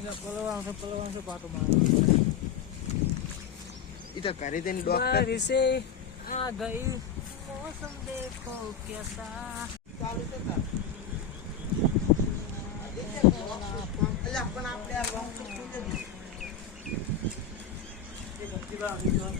ఇంకా పొలవాంశ పొలవాంశ పాట ఇది તો કરી દે ડોક્ટર રિસે આ ગઈ મોસમ દેખો કેસા. ચાલુ છે તા અલ્યા પણ આપણે આ લોંગ ટૂર પૂજે એ ભક્તિભાવ વિશ્વાસ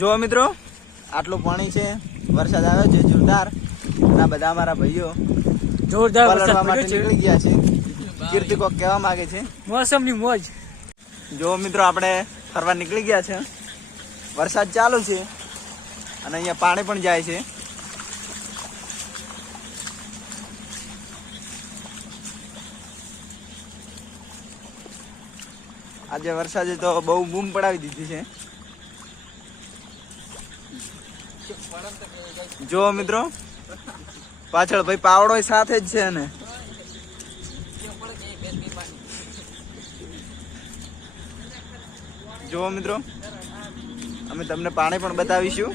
જુઓ મિત્રો આટલું પાણી છે વરસાદ આવ્યો છે જોરદાર. ના બધા અમારા ભાઈઓ જોરદાર વરસાદ પડ્યો છે. નીકળી ગયા છે. કીર્તિ કોક કહેવા માંગે છે. મોસમની મોજ. જો મિત્રો આપણે ફરવા નીકળી ગયા છે. વરસાદ ચાલુ છે અને અહીંયા પાણી પણ જાય છે. આજે વરસાદે તો બહુ બૂમ પડાવી દીધી છે. જો મિત્રો, પાછળ ભાઈ પાવડો સાથે જ છે ને. જુઓ મિત્રો, અમે તમને પાણી પણ બતાવીશું.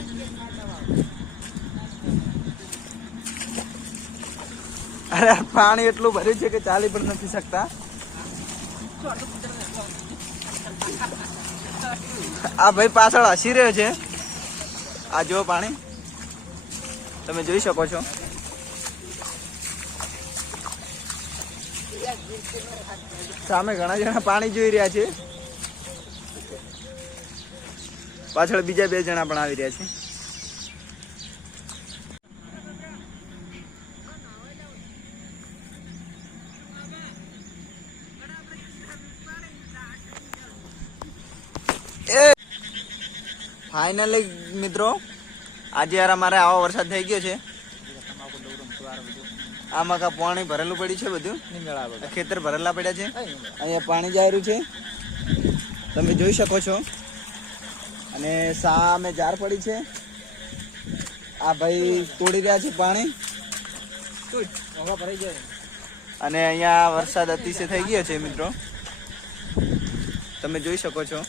અરે પાણી એટલું ભર્યું છે કે ચાલી પણ નથી શકતા. આ ભાઈ પાછળ હસી રહ્યો છે. આ જો પાણી. તમે જોઈ શકો છો. સામે ઘણા જણા પાણી જોઈ રહ્યા છે. પાછળ બીજા બે જણા પણ આવી રહ્યા છે. એ ફાઇનલી મિત્રો, આજે યાર અમારે આવો વરસાદ થઈ ગયો છે. આમાં કા પાણી ભરેલું પડ્યું છે બધું. ખેતર ભરેલા પડ્યા છે. અહીંયા પાણી જાય છે. તમે જોઈ શકો છો. અને સામે જાર પડી છે. આ ભાઈ તોડી રહ્યા છે પાણી. અને અહીંયા વરસાદ અતિશય થઈ ગયો છે, મિત્રો. તમે જોઈ શકો છો.